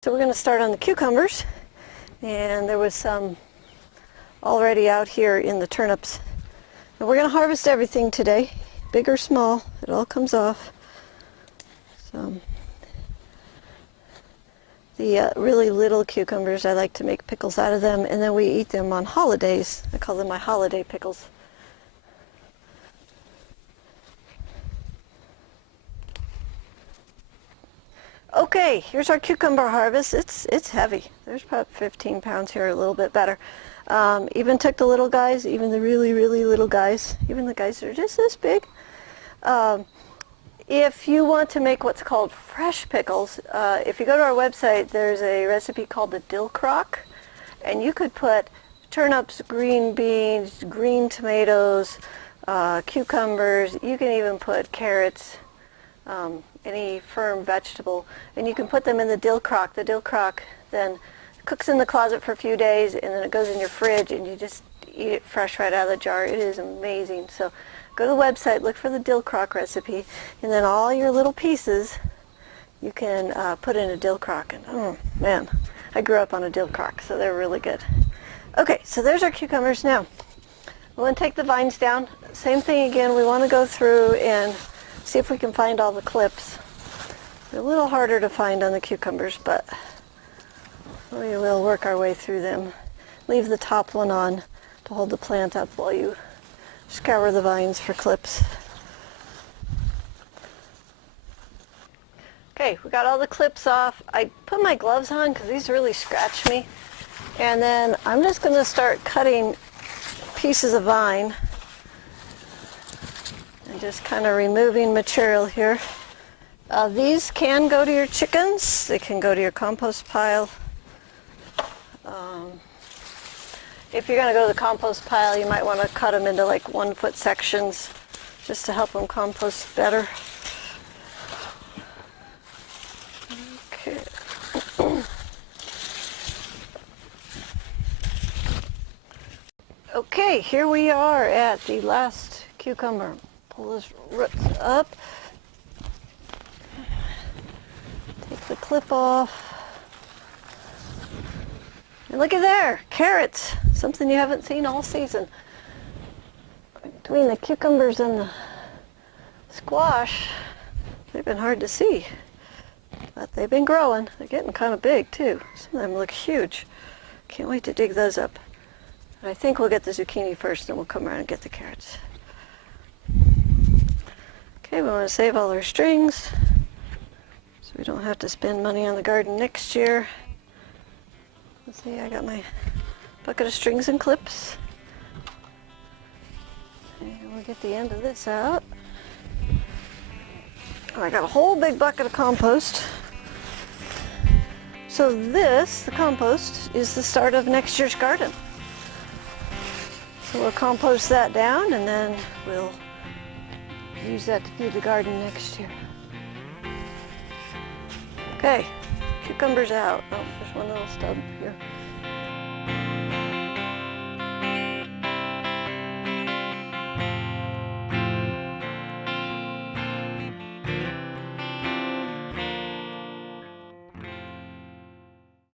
So we're going to start on the cucumbers, and there was some already out here in the turnips. And we're going to harvest everything today, big or small, it all comes off. So the really little cucumbers, I like to make pickles out of them, and then we eat them on holidays. I call them my holiday pickles. Okay, here's our cucumber harvest. It's heavy. There's about 15 pounds here, a little bit better. Even took the little guys, even the really, really little guys, even the guys that are just this big. If you want to make what's called fresh pickles, if you go to our website, there's a recipe called the dill crock, and you could put turnips, green beans, green tomatoes, cucumbers. You can even put carrots, any firm vegetable, and you can put them in the dill crock. The dill crock then cooks in the closet for a few days, and then it goes in your fridge, and you just eat it fresh right out of the jar. It is amazing. So go to the website, look for the dill crock recipe, and then all your little pieces you can put in a dill crock. And oh man, I grew up on a dill crock, so they're really good. Okay, so there's our cucumbers. Now we want to take the vines down. Same thing again, we want to go through and see if we can find all the clips. They're a little harder to find on the cucumbers, but we will work our way through them. Leave the top one on to hold the plant up while you scour the vines for clips. Okay, we got all the clips off. I put my gloves on because these really scratch me. And then I'm just going to start cutting pieces of vine and just kind of removing material here. These can go to your chickens. They can go to your compost pile. If you're going to go to the compost pile, you might want to cut them into like 1-foot sections just to help them compost better. Okay. Okay, here we are at the last cucumber. Pull this roots up. Take the clip off. And look at there, carrots. Something you haven't seen all season. Between the cucumbers and the squash, they've been hard to see. But they've been growing. They're getting kind of big too. Some of them look huge. Can't wait to dig those up. I think we'll get the zucchini first, then we'll come around and get the carrots. Okay, we want to save all our strings so we don't have to spend money on the garden next year. Let's see, I got my bucket of strings and clips. And we'll get the end of this out. And I got a whole big bucket of compost. So this, the compost, is the start of next year's garden. So we'll compost that down and then we'll use that to feed the garden next year. Okay, cucumbers out. Oh, there's one little stub here.